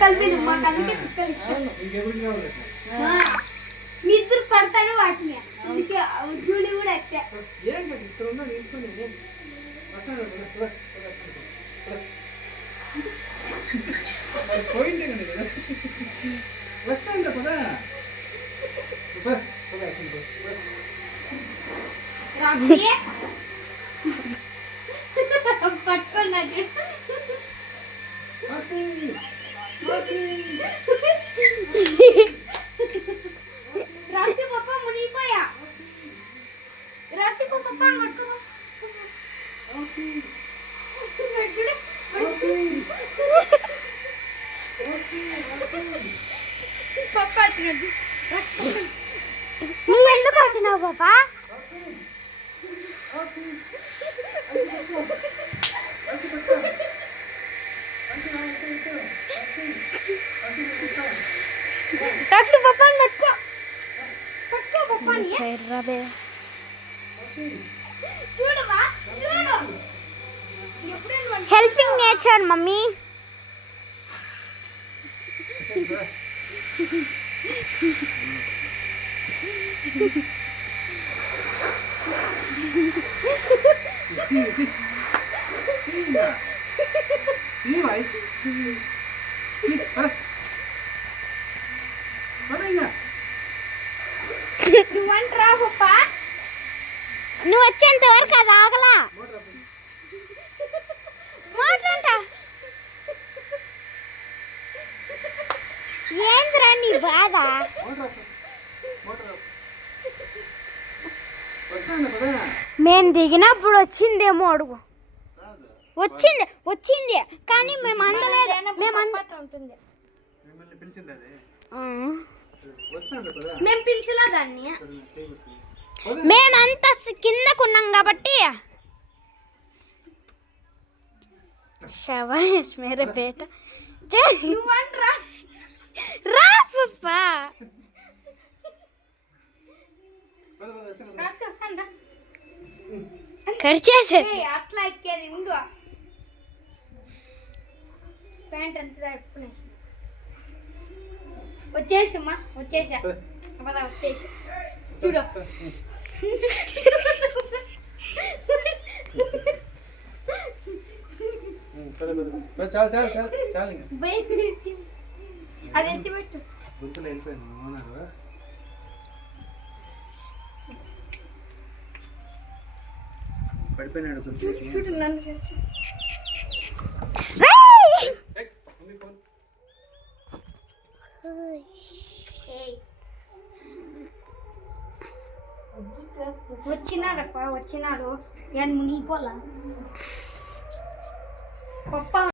కలిపి మాకు అందుకే కుక్కలు ఇష్టం. మీ ఇద్దరు పడతారు వాటిని, అందుకే జూలి కూడా ఎత్తే. పోయింది కదా వస్తాండి పదా పట్టుకున్నాడు రాక్షి పప్ప మునిగిపోయా. రాక్షి పప్ప పట్టుకో పప్ప వచ్చినట్టు. నువ్వు ఎందుకు వచ్చినావు పాపా? రాక్షి పప్పాని పట్టుకో, పట్టుకో పప్పాని. చూడవా చూడు, హెల్పింగ్ నేచర్ మమ్మీ. నువ్వంటరా పప్ప, నువ్వు వచ్చేంత వరకు అది ఆగలా. మాట్లాడ ఏంద్రా నీ బాధ? మేము దిగినప్పుడు వచ్చిందేమో అడుగు. వచ్చింది వచ్చింది కానీ మేము అందలేదు. ఉంటుంది మేము పిలిచలా దాన్ని. మేమంతా కిందకున్నాం కాబట్టి. శబాష్ మేరే బేట. నువ్వంటరా రా పప్పా. రాక్షి వస్తాను. ఖర్చేసేది అట్లా ఎక్కేది ఉండు. ప్యాంట్ ఎంత తడుపుకునేసి వచ్చేసమ్మా, వచ్చేసా పదా, వచ్చేసి చూడు. అది ఎత్తి పెట్టు. పడిపోయినాడు చూడు నన్ను. వచ్చినాడప్ప, వచ్చినాడు. మునిగిపోలా పప్ప.